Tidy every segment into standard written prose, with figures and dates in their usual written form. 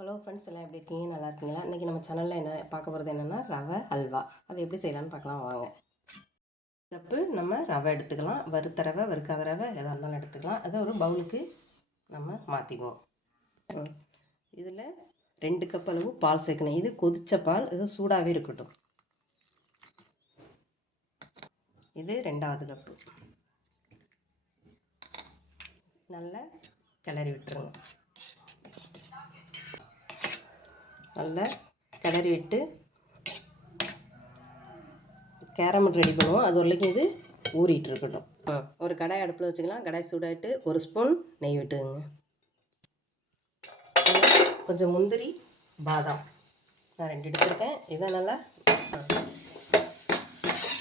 Hello friends, எல்லாம் எப்படி இருக்கீங்க? நல்லா இருக்கீங்களா? இன்றைக்கி நம்ம சேனலில் என்ன பார்க்க போகிறது என்னென்னா ரவை அல்வா. அது எப்படி செய்யலான்னு பார்க்கலாம் வாங்க. கப்பு நம்ம ரவை எடுத்துக்கலாம். வறுத்த ரவை, வறுக்காத ரவை எதாக இருந்தாலும் எடுத்துக்கலாம். அதை ஒரு பவுலுக்கு நம்ம மாற்றிக்குவோம். இதில் 2 கப் அளவு பால் சேர்க்கணும். இது கொதித்த பால், இது சூடாகவே இருக்கட்டும். இது 2வது கப்பு. நல்லா கிளறி விட்டுருங்க. நல்லா கிளறி விட்டு கேரமல் ரெடி பண்ணுவோம். அது வரைக்கும் இது ஊறிட்டு இருக்கட்டும். ஒரு கடாய் அடுப்பில் வச்சுக்கலாம். கடாய் சூடாகிட்டு 1 ஸ்பூன் நெய் விட்டுங்க. கொஞ்சம் முந்திரி, பாதாம் நான் 2 எடுத்துருக்கேன். இதை நல்லா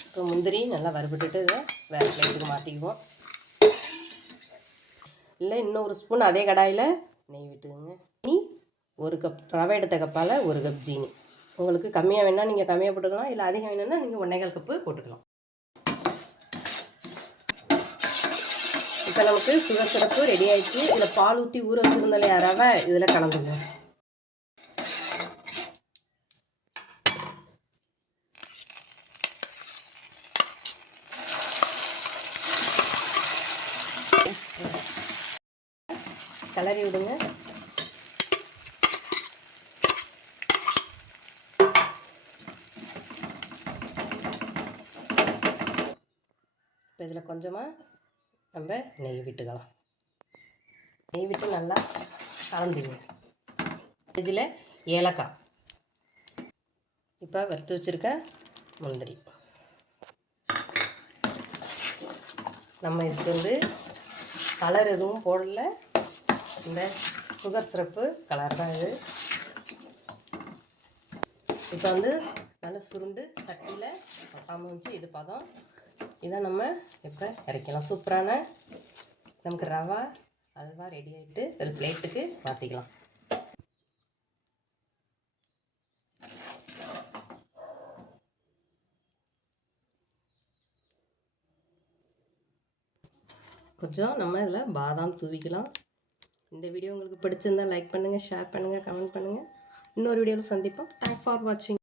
இப்போ முந்திரி நல்லா வறுபட்டுட்டு இதை வேறு பிளேட்டுக்கு மாற்றிக்குவோம். இல்லை இன்னும் 1 ஸ்பூன் அதே கடாயில் நெய் விட்டுக்குங்க. 1 கப் ரவை எடுத்த கப்பால் 1 கப் ஜீனி. உங்களுக்கு கம்மியாக வேணால் நீங்கள் கம்மியாக போட்டுக்கலாம். இல்லை அதிகம் வேணும்னா நீங்கள் 1.25 கப்பு போட்டுக்கலாம். இப்போ நமக்கு சுகர் சிரப்பு ரெடி ஆகிடுச்சு. இதில் பால் ஊற்றி ஊற வச்சுருந்தோம் இல்லையா ரவை, இதில் கலந்துங்க. கிளறி விடுங்க. இப்போ இதில் கொஞ்சமாக நம்ம நெய் விட்டுக்கலாம். நெய் விட்டு நல்லா கலந்துங்க. இதில் ஏலக்காய், இப்போ வறுத்து வச்சுருக்க முந்திரி, நம்ம இதுக்கு வந்து கலர் எதுவும் போடல. இந்த சுகர் சிரப்பு கலர் தான் இது. இப்போ வந்து நல்லா சுருண்டு சட்டியில் பட்டாமல் வச்சு இது பதம். இதை நம்ம இப்போ இறக்கலாம். சூப்பரான நமக்கு ரவா அல்வா ரெடி ஆகிட்டு ஒரு பிளேட்டுக்கு மாற்றிக்கலாம். கொஞ்சம் நம்ம இதில் பாதாம் தூவிக்கலாம். இந்த வீடியோ உங்களுக்கு பிடிச்சிருந்தால் லைக் பண்ணுங்கள், ஷேர் பண்ணுங்கள், கமெண்ட் பண்ணுங்கள். இன்னொரு வீடியோவில் சந்திப்போம். தேங்க்ஸ் ஃபார் வாட்சிங்.